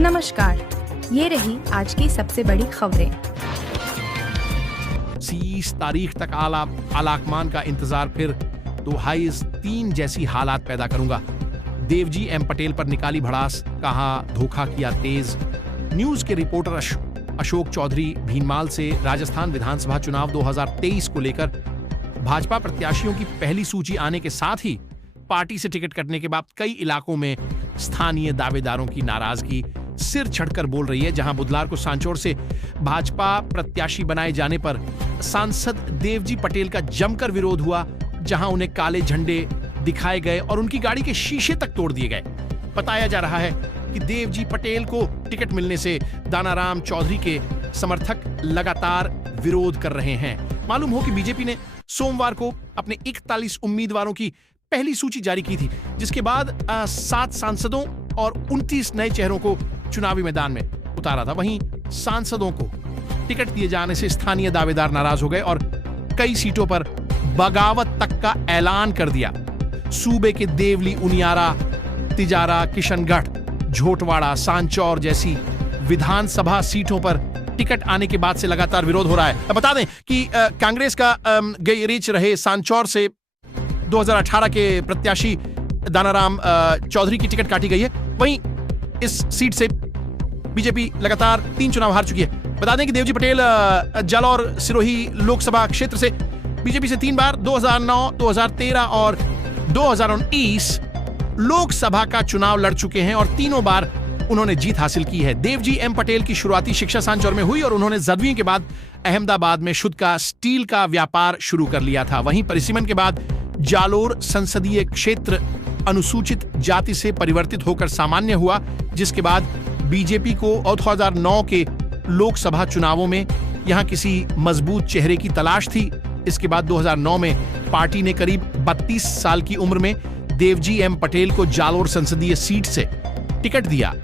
नमस्कार, ये रही आज की सबसे बड़ी खबरें। 30 तारीख तक आलाकमान का इंतजार, फिर तो हाइज 3 जैसी हालात पैदा करूंगा। देवजी एम पटेल पर निकाली भड़ास, कहा धोखा किया तेज। न्यूज के रिपोर्टर अशोक चौधरी भीनमाल से राजस्थान विधानसभा चुनाव 2023 को लेकर भाजपा प्रत्याशियों की पहली सूची आने के साथ ही पार्टी से टिकट कटने के बाद कई इलाकों में स्थानीय दावेदारों की नाराजगी सिर चढ़कर बोल रही है। जहां बुधवार को सांचौर से भाजपा प्रत्याशी बनाए जाने पर सांसद देवजी पटेल का जमकर विरोध हुआ, जहां उन्हें काले झंडे दिखाए गए और उनकी गाड़ी के शीशे तक तोड़ दिए गए। बताया जा रहा है कि देवजी पटेल को टिकट मिलने से दानाराम चौधरी के समर्थक लगातार विरोध कर रहे हैं। मालूम हो कि बीजेपी ने सोमवार को अपने 41 उम्मीदवारों की पहली सूची जारी की थी, जिसके बाद 7 सांसदों और 29 नए चेहरों को चुनावी मैदान में उतारा था। वहीं सांसदों को टिकट दिए जाने से स्थानीय दावेदार नाराज हो गए और कई सीटों पर बगावत तक का ऐलान कर दिया। सूबे के देवली, उनियारा, तिजारा, किशनगढ़, झोटवाड़ा, सांचौर जैसी विधानसभा सीटों पर टिकट आने के बाद से लगातार विरोध हो रहा है। बता दें कि कांग्रेस का गई रीच रहे सांचौर से 2018 के प्रत्याशी दानाराम चौधरी की टिकट काटी गई है। वहीं इस सीट से बीजेपी लगातार 3 चुनाव हार चुकी है। बता दें कि देवजी पटेल जालौर सिरोही लोकसभा क्षेत्र से बीजेपी से 3 बार 2009, 2013 और 2019 लोकसभा का चुनाव लड़ चुके हैं और तीनों बार उन्होंने जीत हासिल की है। देवजी एम पटेल की शुरुआती शिक्षा सांचौर में हुई और उन्होंने 10वीं के बाद अहमदाबाद में शुद्ध का स्टील का व्यापार शुरू कर लिया था। वहीं परिसीमन के बाद जालोर संसदीय क्षेत्र अनुसूचित जाति से परिवर्तित होकर सामान्य हुआ, जिसके बाद बीजेपी को 2009 के लोकसभा चुनावों में यहां किसी मजबूत चेहरे की तलाश थी। इसके बाद 2009 में पार्टी ने करीब 32 साल की उम्र में देवजी एम पटेल को जालोर संसदीय सीट से टिकट दिया,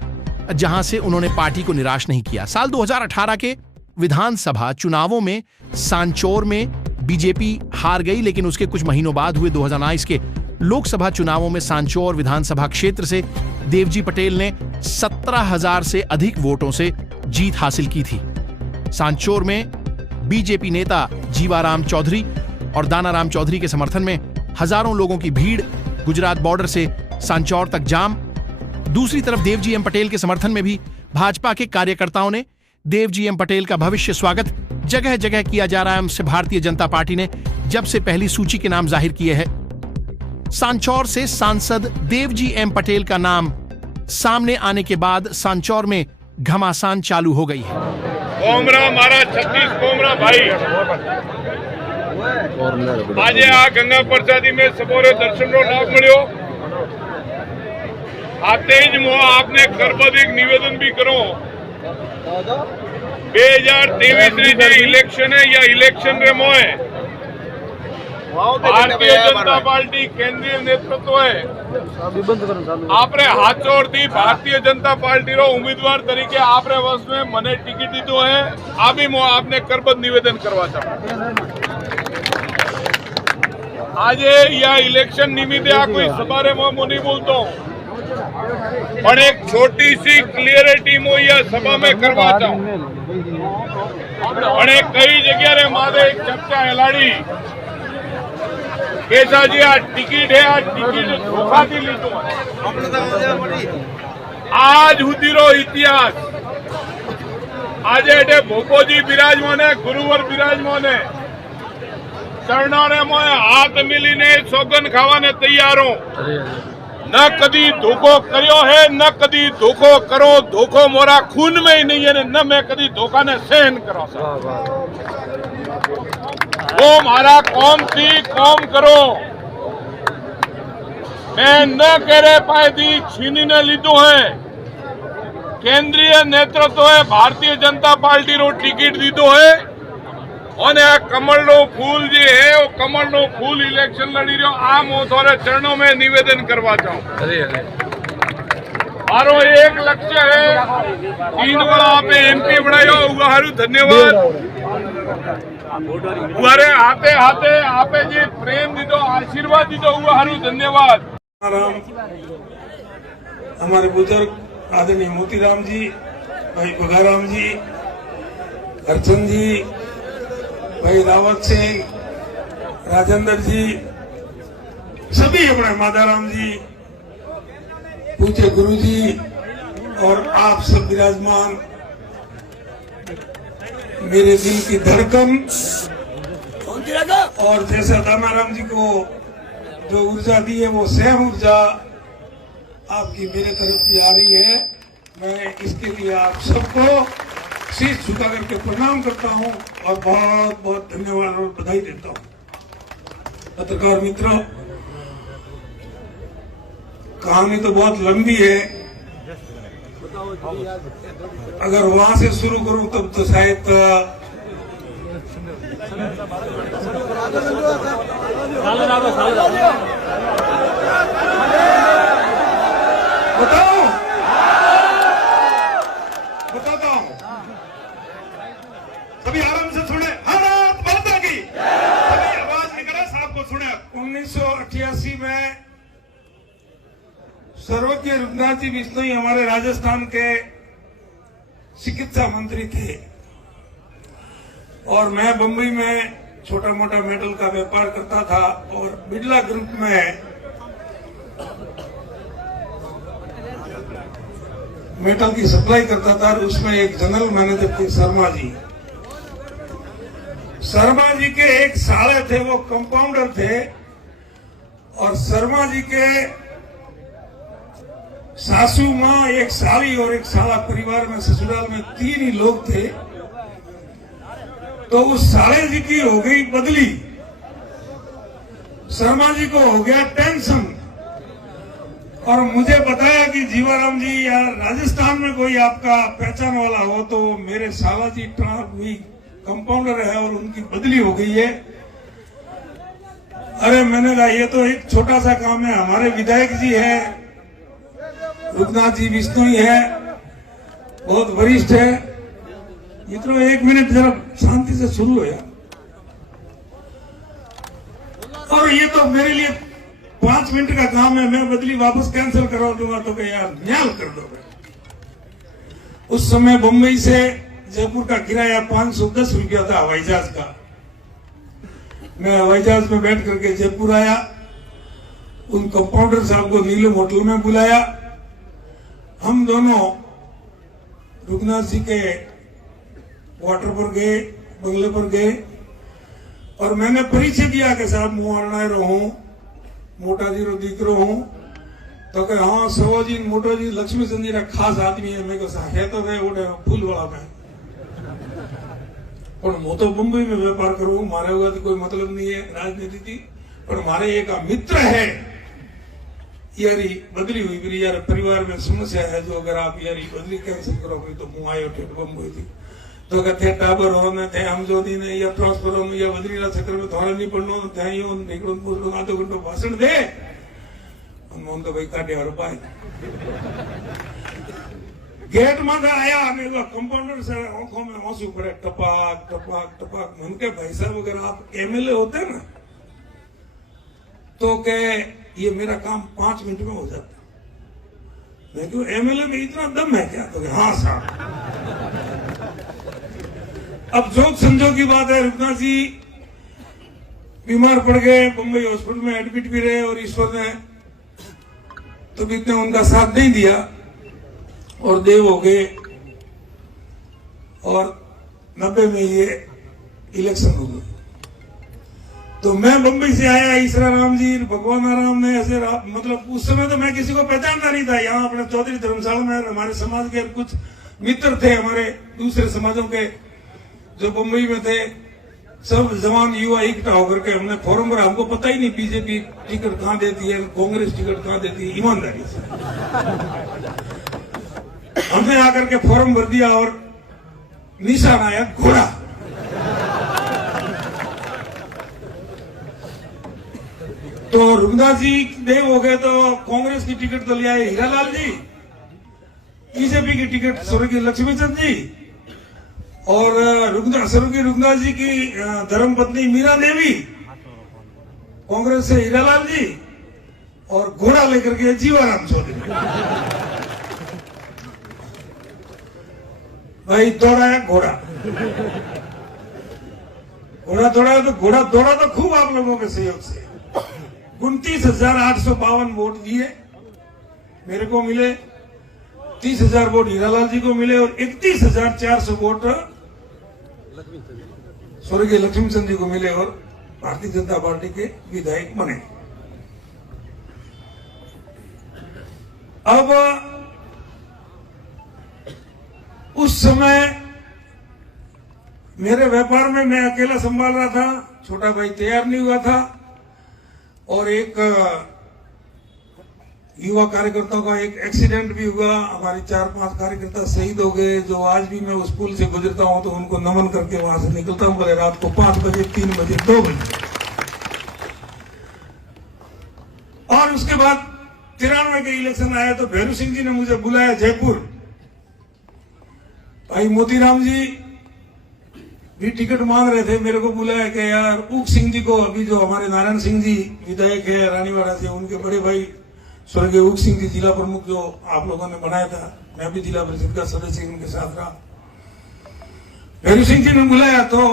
जहां से उन्होंने पार्टी को निराश नहीं किया। साल 2018 के विधानसभा चुनावों में सांचौर में बीजेपी हार गई, लेकिन उसके कुछ महीनों बाद हुए 2019 के लोकसभा चुनावों में सांचौर विधानसभा क्षेत्र से देवजी पटेल ने 17,000 से अधिक वोटों से जीत हासिल की थी। सांचौर में बीजेपी नेता जीवाराम चौधरी और दानाराम चौधरी के समर्थन में हजारों लोगों की भीड़, गुजरात बॉर्डर से सांचौर तक जाम। दूसरी तरफ देवजी एम पटेल के समर्थन में भी भाजपा के कार्यकर्ताओं ने देवजी एम पटेल का भविष्य स्वागत जगह जगह किया जा रहा है। उनसे भारतीय जनता पार्टी ने जब से पहली सूची के नाम जाहिर किए हैं, सांचौर से सांसद देवजी एम पटेल का नाम सामने आने के बाद सांचौर में घमासान चालू हो गई है। कोमरा मारा 36 कोमरा भाई आज आ गंगा प्रसादी में सबोरे दर्शन रो लाभ मिलो। आते જ મો આપને ગર્ભદિક નિવેદન भी करो 2023 री जे इलेक्शन है या इलेक्शन रे मोए भारतीय जनता पार्टी केंद्रीय नेतृत्व है आपने हाथ जोड़ दी। भारतीय जनता पार्टी रो उम्मीदवार तरीके आपने वर्ष में मने टिकट दीधो है। अभी मो आपने करबद्ध निवेदन करवा चाहूं। आज या इलेक्शन निमित्ते आ कोई सवारे मो नहीं बोलता हूं, पर एक छोटी सी क्लियरिटी मो या सभा में करवा चाहूं। कई जगह रे मारे एक चर्चा हेलाड़ी कैसा जी आ टिकट है, आ टिकट धोखा थी लीधो। आज हुदीरो इतिहास आज एटे भोपोजी विराजमान है, गुरुवर विराजमान है। चरणारे मोए हाथ मिली ने सौगन खावा ने तैयार हो। न कदी धोखो करियो है, न कदी धोखो करो। धोखो मोरा खून में ही नहीं है, न मैं कदी धोखा ने सहन करो। वो मारा कौम थी, कौम करो। मैं न कह रहे पाए दी छीनी ने लीधो है। केंद्रीय नेतृत्व है भारतीय जनता पार्टी रो टिकट दीधो है और आ कमल नो फूल जी है वो कमल नो फूल इलेक्शन लड़ी रहो। आ मो थोड़े चरणों में निवेदन करवा चाहूं। मारो एक लक्ष्य है 3 बार आप एमपी बनायो उहारू धन्यवाद। उहारे हाथे हाथे आपे जी प्रेम दीदो आशीर्वाद दीदो उहारू धन्यवाद। हमारे बुजुर्ग आदरणीय मोतीराम जी, भाई बगाराम जी, हरचंद जी, भाई रावत सिंह, राजेंद्र जी, सभी अपने मादाराम जी, पूज्य गुरु जी और आप सब विराजमान, मेरे दिल की धड़कन। और जैसा दामाराम जी को जो ऊर्जा दी है वो सेम ऊर्जा आपकी मेरे तरफ भी आ रही है। मैं इसके लिए आप सबको शीश झुका करके प्रणाम करता हूं और बहुत बहुत धन्यवाद और बधाई देता हूं। पत्रकार मित्रों, कहानी तो बहुत लंबी है, अगर वहां से शुरू करूं तब तो शायद बताता हूं। सभी आराम से सुने, भारत माता की सभी आवाज निकले, सबको सुने। 1988 में सर्वज्ञ रघुनाथ जी बिश्नोई हमारे राजस्थान के चिकित्सा मंत्री थे और मैं बम्बई में छोटा मोटा मेटल का व्यापार करता था और बिरला ग्रुप में मेटल की सप्लाई करता था। और उसमें एक जनरल मैनेजर थे शर्मा जी। शर्मा जी के एक साले थे, वो कंपाउंडर थे और शर्मा जी के सासू माँ, एक साली और एक साला, परिवार में ससुराल में 3 ही लोग थे। तो उस साले जी की हो गई बदली, शर्मा जी को हो गया टेंशन और मुझे बताया कि जीवाराम जी या राजस्थान में कोई आपका पहचान वाला हो तो मेरे साला जी कंपाउंडर है और उनकी बदली हो गई है। अरे मैंने कहा ये तो एक छोटा सा काम है, हमारे विधायक जी है, रघुनाथ जी बिश्नोई है, बहुत वरिष्ठ है, ये तो 1 मिनट जरा शांति से शुरू हो यार। और ये तो मेरे लिए 5 मिनट का काम है, मैं बदली वापस कैंसिल करवा दूंगा तो क्या यार न्याल कर दोगे। उस समय बम्बई से जयपुर का किराया 510 रुपया था हवाई जहाज का। मैं हवाई जहाज में बैठ करके जयपुर आया, उन कंपाउंडर साहब को नीलम होटल में बुलाया, हम दोनों रघुनाथ जी के क्वार्टर पर गए, बंगले पर गए और मैंने परिचय दिया कि साहब मुआरनायरो हूं, मोटा जी रो दीकरो हूं। तो कहे हाँ सवोजी मोटो जी लक्ष्मीचंद जी खास आदमी है। मैं कहा है तो वे उड़े फूल वाला में, पर मैं तो मुंबई में व्यापार करूं, मारे होगा तो कोई मतलब नहीं है राजनीति की, पर मारे एक मित्र है यारी बदली हुई मेरी यार परिवार में समस्या है, जो अगर आप यारी बदली कैंसिल करोगे तो मुँह आयो ठेठ बम्बई थी। तो कहते टाबर होने थे हम जो दिन या ट्रांसफर हो या बदली ना चक्कर में थोड़ा नहीं पड़ना थे, यो निकलो पूछो आधो घंटो भाषण दे हम तो भाई काटे और पाए। गेट में आया, हमें कंपाउंडर से आंखों में आंसू पड़े, टपाक टपाक टपाक। मन के भाई साहब अगर आप एमएलए होते ना तो के ये मेरा काम 5 मिनट में हो जाता। मैं क्यों एमएलए में इतना दम है क्या? तो हाँ साहब। अब जोक संजोग की बात है, रघुनाथ जी बीमार पड़ गए, बम्बई हॉस्पिटल में एडमिट भी रहे और ईश्वर ने तो भी इतने उनका साथ नहीं दिया और देव हो गए और 90 में ये इलेक्शन हो गए। तो मैं बम्बई से आया, ईश्वरा राम जी, भगवान राम ने ऐसे मतलब उस समय तो मैं किसी को पहचानता नहीं था। यहाँ अपने चौधरी धर्मशाला में हमारे समाज के कुछ मित्र थे, हमारे दूसरे समाजों के जो बम्बई में थे, सब जवान युवा इकट्ठा होकर के हमने फोरम पर, हमको पता ही नहीं बीजेपी टिकट कहाँ देती है, कांग्रेस टिकट कहाँ देती है, ईमानदारी से हमने आकर के फोरम भर दिया और निशान आया घोड़ा। तो रघुनाथ जी देव हो गए तो कांग्रेस की टिकट तो ले आए हीरालाल जी, बीजेपी की टिकट स्वर्गीय लक्ष्मीचंद जी और स्वर्गीय रघुनाथ जी की धर्मपत्नी मीरा देवी, कांग्रेस से हीरालाल जी और घोड़ा लेकर के जीवाराम चौधरी। भाई दौड़ाया घोड़ा, घोड़ा दौड़ाया तो घोड़ा दौड़ा तो खूब आप लोगों के सहयोग से। 29,852 वोट दिए मेरे को मिले, 30,000 वोट हीरालाल जी को मिले और 31,400 वोट स्वर्गीय लक्ष्मीचंद जी को मिले और भारतीय जनता पार्टी के विधायक बने। अब उस समय मेरे व्यापार में मैं अकेला संभाल रहा था, छोटा भाई तैयार नहीं हुआ था और एक युवा कार्यकर्ताओं का एक एक्सीडेंट भी हुआ। हमारे 4-5 कार्यकर्ता शहीद हो गए, जो आज भी मैं उस पुल से गुजरता हूं तो उनको नमन करके वहां से निकलता हूं, भले रात को 5 बजे, 3 बजे, 2 बजे। और उसके बाद 93 के इलेक्शन आया तो भैरू सिंह जी ने मुझे बुलाया जयपुर। भाई मोतीराम जी भी टिकट मांग रहे थे, मेरे को बुलाया कि यार ऊक सिंह जी को, अभी जो हमारे नारायण सिंह जी विधायक है रानीवाड़ा से, उनके बड़े भाई स्वर्गीय ऊक सिंह जी जिला प्रमुख जो आप लोगों ने बनाया था, मैं भी जिला परिषद का सदस्य उनके साथ रहा। भैरू सिंह जी ने बुलाया तो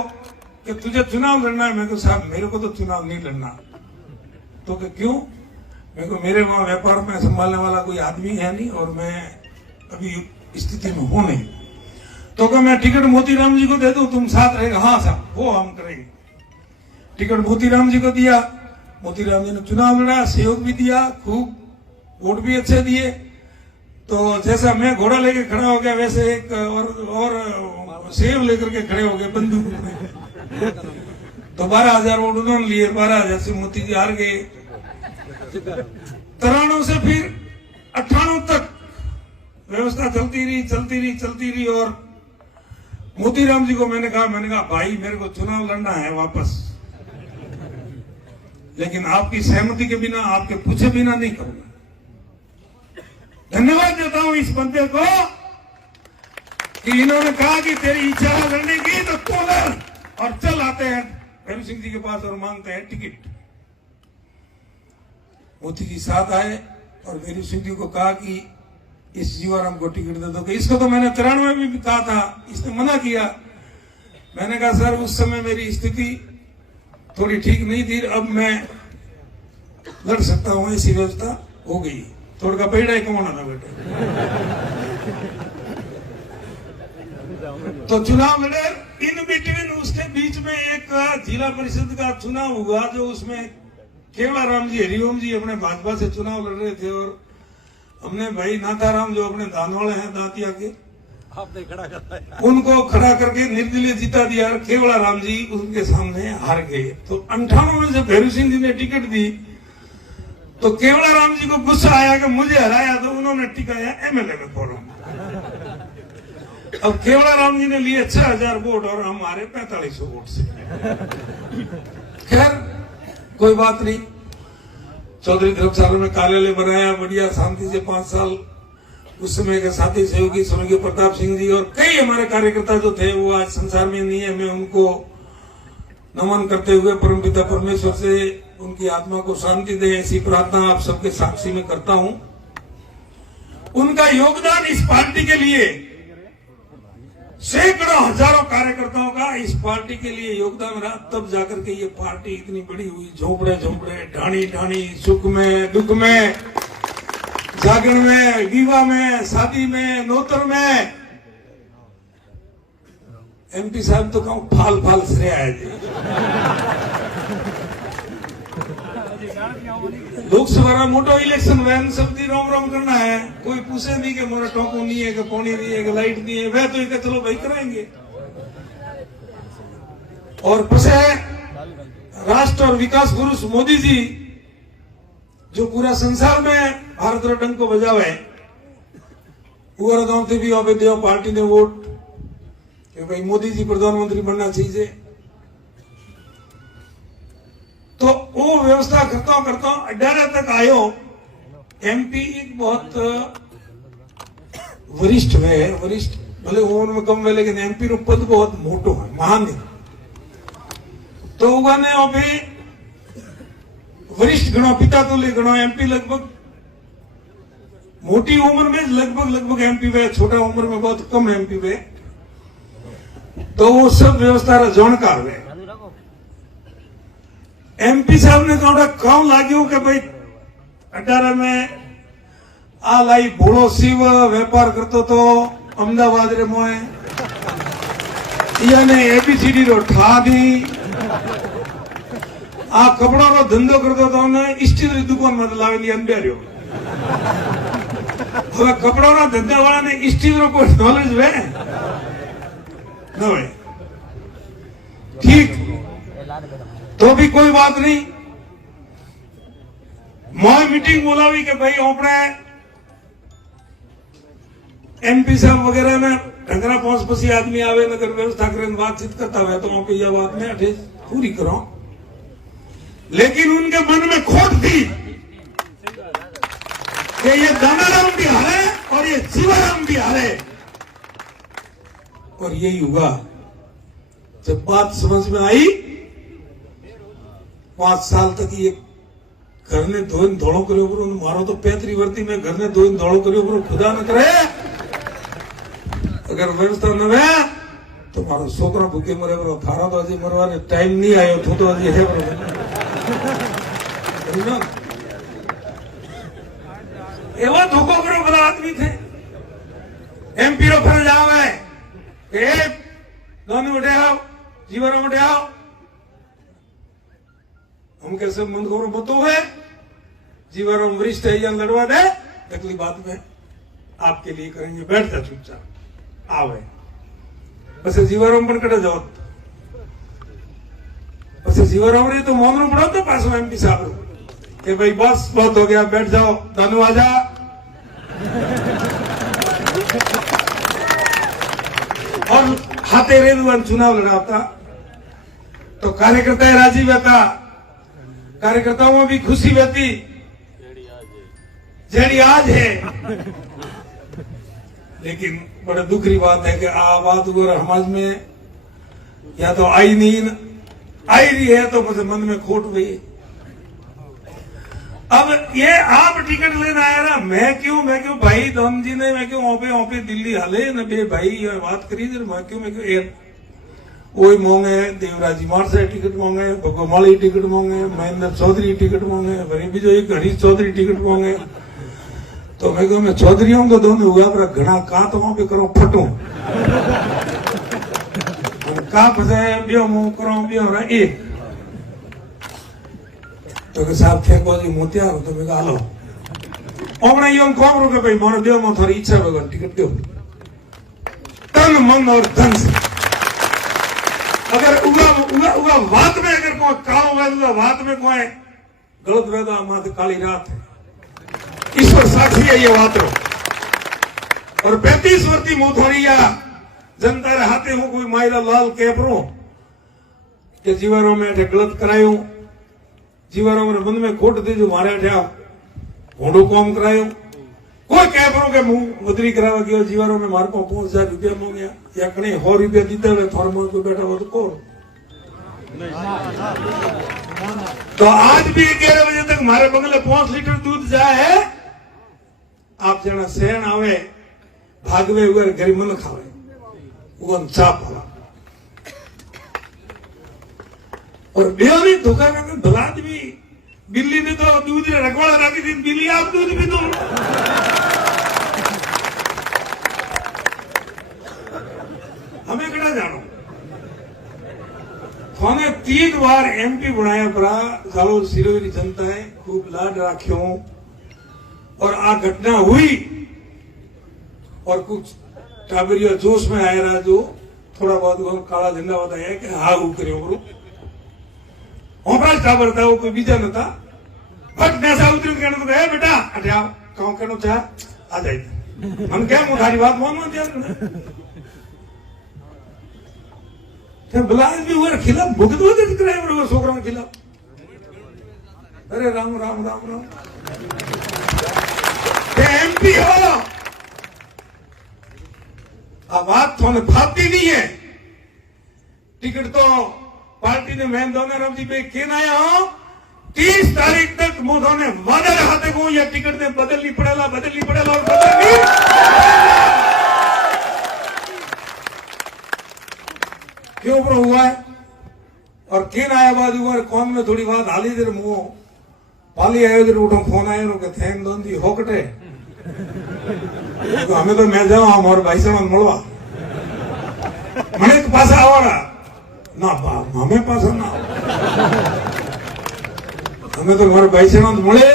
कि तुझे चुनाव लड़ना है। मैं तो साहब मेरे को तो चुनाव नहीं लड़ना। तो कि क्यों? मेरे को मेरे वहां व्यापार में संभालने वाला कोई आदमी है नहीं और मैं अभी स्थिति में हूं नहीं। तो क्या मैं टिकट मोतीराम जी को दे दूं, तुम साथ रहेगा? हाँ साहब वो हम करेंगे। टिकट मोतीराम जी को दिया, मोतीराम जी ने चुनाव लड़ा, सहयोग भी दिया, खूब वोट भी अच्छे दिए। तो जैसा मैं घोड़ा लेके खड़ा हो गया वैसे एक और सेब लेकर के खड़े हो गए बंदूक में। तो 12,000 वोट उन्होंने लिए, 12,000 से मोती जी हार गए। 93 से फिर 98 तक व्यवस्था चलती रही और मोतीराम जी को मैंने कहा भाई मेरे को चुनाव लड़ना है वापस, लेकिन आपकी सहमति के बिना, आपके पूछे बिना नहीं करूंगा। धन्यवाद देता हूं इस बंदे को कि इन्होंने कहा कि तेरी इच्छा है लड़ने की तो तू लड़, और चल आते हैं भैरू सिंह जी के पास और मांगते हैं टिकट। मोती जी साथ आए और भैरू सिंह जी को कहा कि इस जीवाराम को टिकट दे दो। इसको तो मैंने 93 में भी कहा था, इसने मना किया। मैंने कहा सर उस समय मेरी स्थिति थोड़ी ठीक नहीं थी, अब मैं लड़ सकता हूं, ऐसी व्यवस्था हो गई। थोड़ा का पेड़ है कौन ना बेटे। तो चुनाव लड़े। इन बिटवीन उसके बीच में एक जिला परिषद का चुनाव हुआ जो उसमें केवलाराम जी हरिओम जी अपने भाजपा से चुनाव लड़ रहे थे और हमने भाई नाथाराम जो अपने दानवाड़े हैं दांतिया के, आपने खड़ा करता उनको खड़ा करके निर्दलीय जीता दिया और केवलाराम जी उनके सामने हार गए। तो 98 में से भैरू सिंह जी ने टिकट दी तो केवलाराम जी को गुस्सा आया कि मुझे हराया, तो उन्होंने टिकाया एमएलए में फॉर्म। अब केवलाराम जी ने लिए 6,000 वोट और हम हारे 4500 वोट से। खैर कोई बात नहीं, चौधरी धर्मशाला में कार्यालय बनाया, बढ़िया शांति से 5 साल। उस समय के साथी सहयोगी स्वर्गीय प्रताप सिंह जी और कई हमारे कार्यकर्ता जो थे वो आज संसार में नहीं है। मैं उनको नमन करते हुए परमपिता परमेश्वर से उनकी आत्मा को शांति दे ऐसी प्रार्थना आप सबके साक्षी में करता हूं। उनका योगदान इस पार्टी के लिए, सैकड़ों हजारों कार्यकर्ताओं का इस पार्टी के लिए योगदान रहा, तब जाकर के ये पार्टी इतनी बड़ी हुई। झोपड़े झोपड़े, ढाणी ढाणी, सुख में दुख में, जागरण में, विवाह में, शादी में, नौतर में। एमपी साहब तो कहूं फाल फाल श्रेय है जी। लोकसभा में मोटो इलेक्शन वैन सबकी रोम रोम करना है, कोई पूछे नहीं कि मोरा टोकू नहीं है, कि पानी नहीं है, कि लाइट नहीं है, वह तो ये चलो भाई कराएंगे। और पसे राष्ट्र और विकास पुरुष मोदी जी जो पूरा संसार में भारत रो डंको बजावे, गांव थे भी अबे देव पार्टी ने वोट कि भाई मोदी जी प्रधानमंत्री बनना चाहिए। तो वो व्यवस्था करता हूं 18 तक आयो। एमपी एक बहुत वरिष्ठ है, वरिष्ठ भले उम्र में कम है लेकिन एमपी रो पद बहुत मोटो है, महान है। तो उगाने अभी वरिष्ठ गणो, पिता तो ले गणो, एमपी लगभग मोटी उम्र में लगभग एमपी वे, छोटा उम्र में बहुत कम एमपी वे। तो वो सब व्यवस्था रा जानकार है। एमपी साहब ने थोड़ा कम लाग्यो कि भाई 18 में आ लाई भोळो शिव वेपार करतो तो अमदावाद रे मोए याने एबीसीडी रो ठा दी आ कपड़ा रो धंधो करतो तो ने स्टील री दुकान में लावेली अंबेरियो હવે કપડાના ધંધા વાળાને સ્ટીલ નો કોઈ નોલેજ વે ન વે ठीक तो भी कोई बात नहीं मोय मीटिंग बोलावी कि भाई આપણે एमपी साहब वगैरह में ढंगरा पहुंच पसी आदमी आवे नगर व्यवस्था करें बातचीत करता हुआ तो वहां पे यह बात में अठे पूरी करो लेकिन उनके मन में खोट थी कि ये दानाराम भी हारे और ये शिवराम भी हारे और यही हुआ जब बात समझ में आई 5 साल तक ये घर ने धोइन धोड़ो करो पर मारो तो 35 वर्ती में घर ने धोइन धोड़ो करो पर खुदा न करे अगर व्यवस्था न रहे तो मारो छोकरा भूखे मरे पर थारा तो अजी मरवाने टाइम नहीं आयो तो अजी है एवं धोखो करो बड़ा आदमी थे एमपी रो फर्ज आवे कि दोनों उठे आओ जीवन उठे आओ हम कैसे मन को बतो है जीवन वरिष्ठ है या लड़वा दे अगली बात में आपके लिए करेंगे बैठ जा चुपचाप आवे बस जीवन पण कटे जाओ बस जीवन रे तो मौन रो पड़ो तो पास में एमपी साहब कि भाई बस बहुत हो गया बैठ जाओ दानू आजा और हाथे रेलुआन चुनाव लड़ाता तो कार्यकर्ता राजी रहता कार्यकर्ताओं में भी खुशी रहती जेडी आज है लेकिन बड़ा दुख की बात है कि आ बात समाज में या तो आई नहीं आई रही है तो मुझे मन में खोट गई अब ये आप टिकट लेना आया ना मैं क्यों भाई धन जी ने मैं क्यों ओपे दिल्ली हाले न बे भाई ये बात करी मैं क्यों वही मोंगे देवराज जी मार से टिकट मोंगे भगोमाली टिकट मोंगे महेंद्र चौधरी टिकट मोंगे वरी भी जो एक हरीश चौधरी टिकट मोंगे तो मैं क्यों मैं चौधरी हूं तो दोनों हुआ पर घना का तो वहां पे करो फटू का फसे बियो मुंह करो बियो रा एक तो के साहब थे को जी मोतिया तो मैं कहा लो ओमने यो कौन रो के भाई मोर देव में थोड़ी इच्छा भगवान टिकट दो तन मन और धन से अगर उगा बात में अगर कोई कालो वेदा बात में कोई गलत वेदा मात काली रात है ईश्वर साक्षी है ये बात रो और 35 वर्ती मोथोरिया जनता रे हाथे हूं कोई मायरा लाल कैपरो के जीवनों में गलत करायो जीवनों में मन में खोट थी जो मारे ठा घोड़ो कॉम करायो कोई कैपरों के मुंह बदली करावा गयो जीवनों में मार को 5000 रुपया मांगया या कने 100 रुपया दीते हुए थोड़ा मोर को बैठा हो तो कौन तो आज भी 11 बजे तक मारे बंगले 5 लीटर दूध जाए है आप जना सहन आवे भागवे हुए गरीब मन खावे वो चाप होला और बेहरी धोखा में भलाद भी बिल्ली ने तो दूध रखवाड़ा रखी थी बिल्ली आप दूध भी दो हमें कड़ा जानो थाने 3 बार एमपी बनाया पड़ा जालोर सिरोही जनता है खूब लाड राख्यो और आ घटना हुई और कुछ टाबरिया जोश में आया रहा जो थोड़ा बहुत काला झंडा बताया कि हाँ वो करियो करो ओपराज टाबर था वो कोई बीजा न था बट नैसा उतर कहने तो गया बेटा अटे आओ कहूं कहनो चाह आ जाए हम क्या मुठारी बात मान दिया बिलास भी हुए खिलाफ भुगत होते दिख रहे हैं छोकरों के खिलाफ अरे राम राम राम राम एमपी हो अब बात थोड़े फापती नहीं है टिकट तो पार्टी ने मैं दोनों राम जी पे कहना आया हूं 30 तारीख तक मोदी ने वादा रहा थे को यह टिकट ने बदलनी पड़ेगा और बदलनी क्यों पर हुआ है और किन आया बाद हुआ कौन में थोड़ी बात हाली देर मुंह पाली आयो देर उठो फोन आयो के थैंक दोन दी होकटे तो हमें तो मैं जाऊं हमारे भाई से मन मोड़वा मने तो पासा आवाड़ा ना बाप हमें पासा ना हमें तो हमारे भाई से मन मोड़े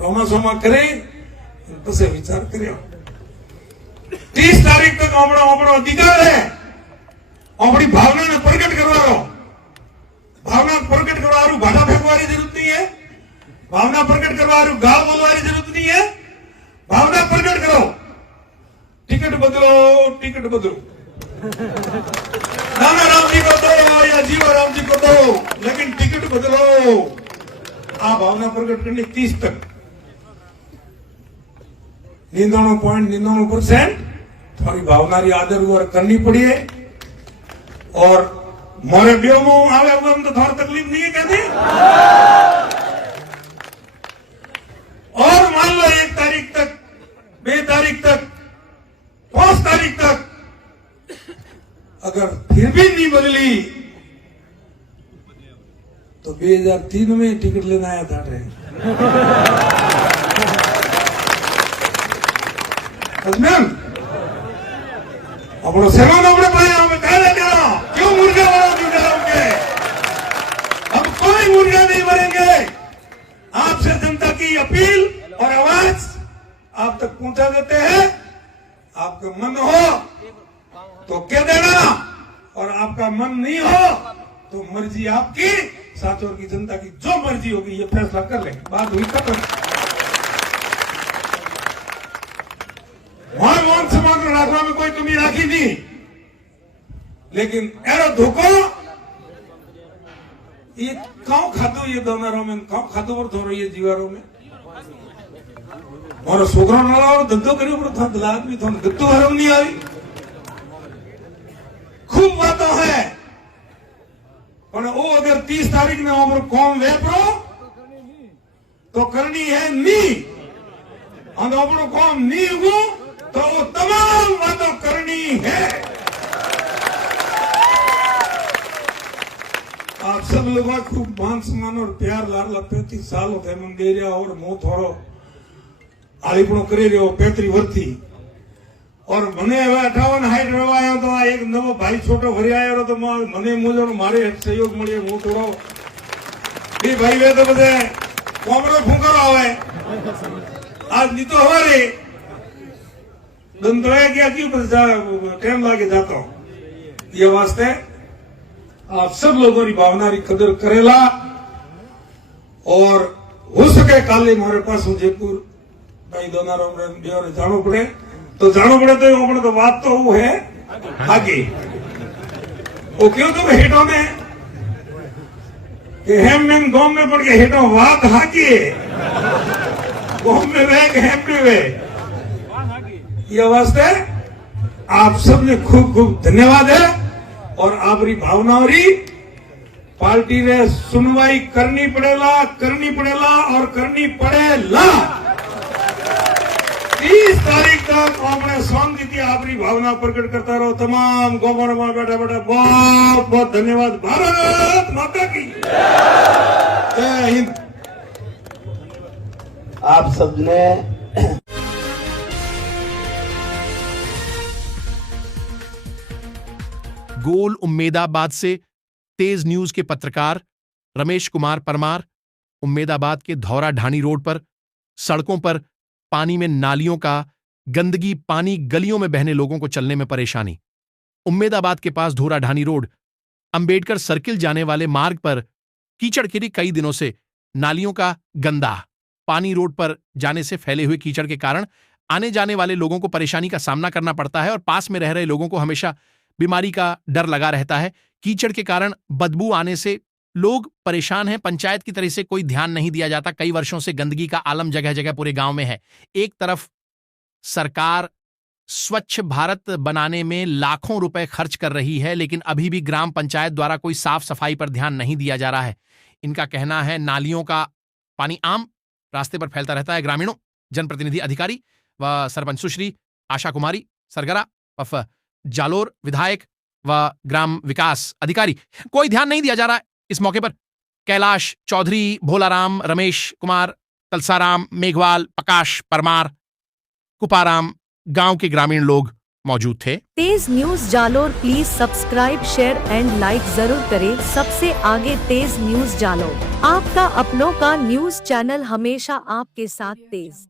रोमा सोमा करे तो से विचार करियो 30 तारीख तक अपना अधिकार है अपनी भावना ने प्रकट करवाओ भावना प्रकट करवारू भाटा फेंकवारी जरूरत नहीं है भावना प्रकट करवारू गाल बोलवारी जरूरत नहीं है भावना प्रकट करो टिकट बदलो नाना राम जी को दो या जीवा राम जी को दो लेकिन टिकट बदलो आ भावना प्रकट करनी 30 तक 99.99% थोड़ी भावना री आदर हुआ करनी पड़ी है और मोरे ब्यो में आवे हुआ तो थोड़ा तकलीफ नहीं है कहते और मान लो 1 तारीख तक 2 तारीख तक 5 तारीख तक अगर फिर भी नहीं बदली तो 2003 में टिकट लेना आया था अपना सेवन अपने पाए हमें कह देते हो क्यों मुर्गा बनाओगे हम कोई मुर्गा नहीं बनेंगे आपसे जनता की अपील और आवाज आप तक पहुंचा देते हैं आपका मन हो तो कह देना और आपका मन नहीं हो तो मर्जी आपकी साचौर की जनता की जो मर्जी होगी ये फैसला कर ले बात हुई खत्म वहां मान सम्मान रखने में कोई कमी राखी नहीं लेकिन एरो धोखो ये काउ खातो ये दोनारो में काउ खातो पर थोरो ये जीवारो में और छोकरो ना लाओ धंधो करियो पर था दलाल भी थोन गत्तो हरम नहीं आई खूब बातों है पर वो अगर 30 तारीख में उम्र कौम वेपरो तो करनी है नी और उम्र कौम नी हो तो वो तमाम बातों करनी है आप सब लोगों को खूब मान सम्मान और प्यार लाडला 35 साल होते मन दे रहा और मुंह थोड़ो आलीपणो करे रहो 35 वर्षी और मने 58 हाइट रवा आयो तो एक नवो भाई छोटो भरी आयो तो मने मुजो मारे सहयोग मळ्यो હું થોડો એ ભાઈ વે તો બધે કોમરો ફૂંકરો આવે आज नी तो हमारे दंतराय क्या क्यों टाइम लागे जाता हूं ये वास्ते आप सब लोगों की भावना की कदर करेला और हो सके काले मारे पास हूँ जयपुर भाई दोनारो जानो पड़े तो बात तो वो है आगे वो क्यों तो हेटो में कि हेम में गांव में पड़ के हेटो बात हाकी गांव में वे हेम में वे ये वास्ते आप सबने खूब खूब धन्यवाद है और आपरी भावनाओं री पार्टी ने सुनवाई करनी पड़ेला और करनी पड़ेला 30 तारीख तक अपने शांति थी आपरी भावना प्रकट करता रहो तमाम गोबर में बैठा बहुत बहुत धन्यवाद भारत माता की जय हिंद आप सबने गोल उम्मेदाबाद से तेज न्यूज के पत्रकार रमेश कुमार परमार उम्मेदाबाद के धौरा ढाणी रोड पर सड़कों पर पानी में नालियों का गंदगी पानी गलियों में बहने लोगों को चलने में परेशानी उम्मेदाबाद के पास धौरा ढाणी रोड अंबेडकर सर्किल जाने वाले मार्ग पर कीचड़ गिरी कई दिनों से नालियों का गंदा पानी रोड पर जाने से फैले हुए कीचड़ के कारण आने जाने वाले लोगों को परेशानी का सामना करना पड़ता है और पास में रह रहे लोगों को हमेशा बीमारी का डर लगा रहता है कीचड़ के कारण बदबू आने से लोग परेशान हैं पंचायत की तरफ से कोई ध्यान नहीं दिया जाता कई वर्षों से गंदगी का आलम जगह जगह पूरे गांव में है एक तरफ सरकार स्वच्छ भारत बनाने में लाखों रुपए खर्च कर रही है लेकिन अभी भी ग्राम पंचायत द्वारा कोई साफ सफाई पर ध्यान नहीं दिया जा रहा है इनका कहना है नालियों का पानी आम रास्ते पर फैलता रहता है ग्रामीणों जनप्रतिनिधि अधिकारी व सरपंच सुश्री आशा कुमारी सरगरा जालोर विधायक व ग्राम विकास अधिकारी। कोई ध्यान नहीं दिया जा रहा इस मौके पर। कैलाश चौधरी, भोलाराम, रमेश कुमार, कलसाराम, मेघवाल, प्रकाश परमार, कुपाराम गांव के ग्रामीण लोग मौजूद थे। Tez news Jalore please subscribe, share and like जरूर करें। सबसे आगे तेज न्यूज जालोर, आपका अपनों का न्यूज चैनल, हमेशा आपके साथ तेज।